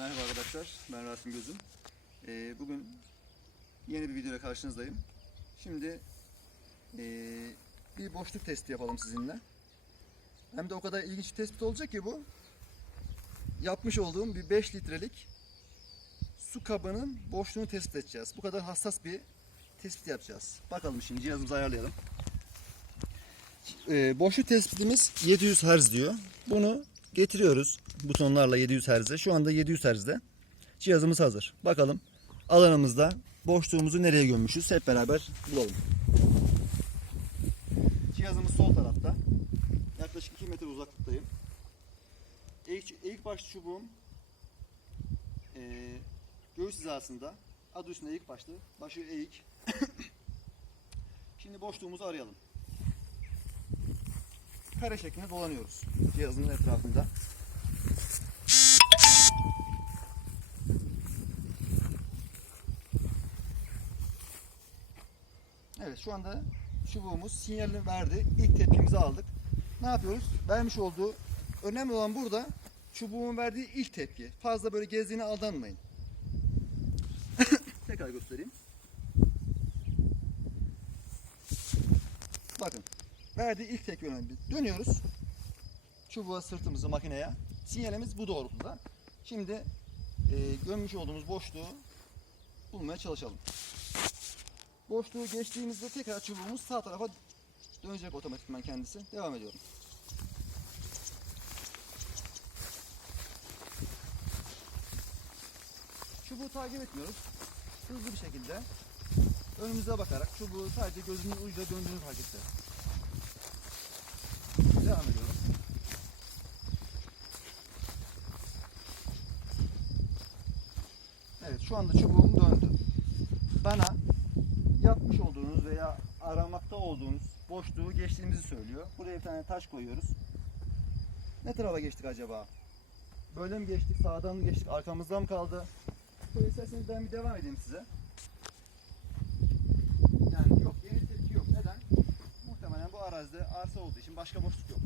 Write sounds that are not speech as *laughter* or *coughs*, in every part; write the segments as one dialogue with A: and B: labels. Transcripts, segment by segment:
A: Merhaba arkadaşlar, ben Rasim Gözüm. Ee, bugün yeni bir videoyla karşınızdayım. Şimdi ee, bir boşluk testi yapalım sizinle. Hem de o kadar ilginç bir tespit olacak ki bu. Yapmış olduğum bir 5 litrelik su kabının boşluğunu tespit edeceğiz. Bu kadar hassas bir tespit yapacağız. Bakalım şimdi cihazımızı ayarlayalım. Ee, boşluk tespitimiz 700 Hz diyor. Bunu getiriyoruz butonlarla 700 Hz'e. Şu anda 700 Hz'de. Cihazımız hazır. Bakalım alanımızda boşluğumuzu nereye gömmüşüz hep beraber bulalım. Cihazımız sol tarafta. Yaklaşık 2 metre uzaklıktayım. İlk, ilk baş çubuğum eee göğüs hizasında. Adı üstünde ilk başlı. Başı eğik. *coughs* Şimdi boşluğumuzu arayalım. Kare şeklinde dolanıyoruz cihazın etrafında. Evet şu anda çubuğumuz sinyalini verdi. İlk tepkimizi aldık. Ne yapıyoruz? Vermiş olduğu önemli olan burada çubuğun verdiği ilk tepki. Fazla böyle gezdiğine aldanmayın. *coughs* Tekrar göstereyim. Bakın. Verdiği ilk tepki önemli. Dönüyoruz. Çubuğa sırtımızı makineye. Sinyalimiz bu doğrultuda. Şimdi e, gömmüş olduğumuz boşluğu bulmaya çalışalım. Boşluğu geçtiğimizde tekrar çubuğumuz sağ tarafa dönecek otomatikman kendisi. Devam ediyorum. Çubuğu takip etmiyoruz. Hızlı bir şekilde önümüze bakarak çubuğu sadece gözümün ucuyla döndüğünü fark edeceğiz. Devam ediyorum. Evet şu anda çubuğum döndü. Bana yapmış olduğunuz veya aramakta olduğunuz boşluğu geçtiğimizi söylüyor. Buraya bir tane taş koyuyoruz. Ne tarafa geçtik acaba? Böyle mi geçtik, sağdan mı geçtik, arkamızdan mı kaldı? Böyle isterseniz ben bir devam edeyim size. Yani yok, yeni tepki yok. Neden? Arazide arsa olduğu için başka boşluk yok.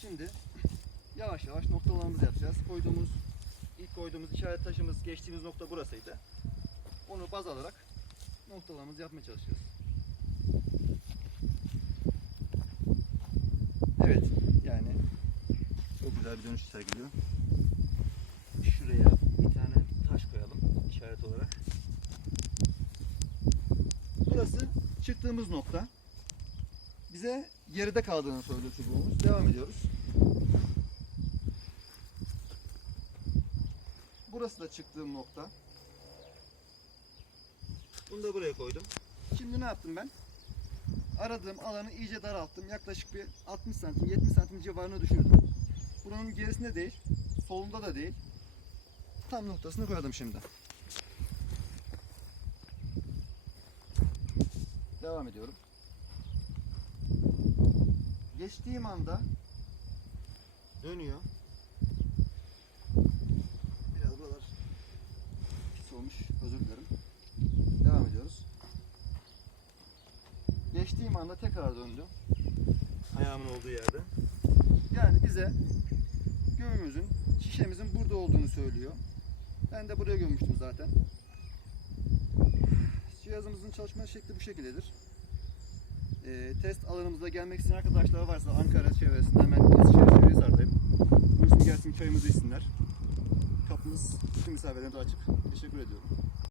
A: Şimdi yavaş yavaş noktalarımızı yapacağız. Koyduğumuz ilk koyduğumuz işaret taşımız geçtiğimiz nokta burasıydı. Onu baz alarak noktalarımızı yapmaya çalışıyoruz. Evet yani çok güzel bir dönüş sergiliyor. Şuraya bir tane taş koyalım işaret olarak. Burası çıktığımız nokta. Bize geride kaldığını söylüyor çubuğumuz. Devam ediyoruz. Burası da çıktığım nokta. Bunu da buraya koydum. Şimdi ne yaptım ben? Aradığım alanı iyice daralttım. Yaklaşık bir 60 santim, 70 santim civarına düşürdüm. Buranın gerisinde değil, solunda da değil. Tam noktasını koyalım şimdi. Devam ediyorum. Geçtiğim anda dönüyor. Biraz buralar pis olmuş. Özür dilerim. Devam ediyoruz. Geçtiğim anda tekrar döndü. Ayağımın olduğu yerde. Yani bize göğümüzün, şişemizin burada olduğunu söylüyor. Ben de buraya gömmüştüm zaten. Cihazımızın çalışma şekli bu şekildedir. Ee, test alanımıza gelmek isteyen arkadaşlar varsa Ankara çevresinde hemen Eskişehir Çevrehisar'dayım. Buyursun gelsin çayımızı içsinler. Kapımız bütün misafirlerimize açık. Teşekkür ediyorum.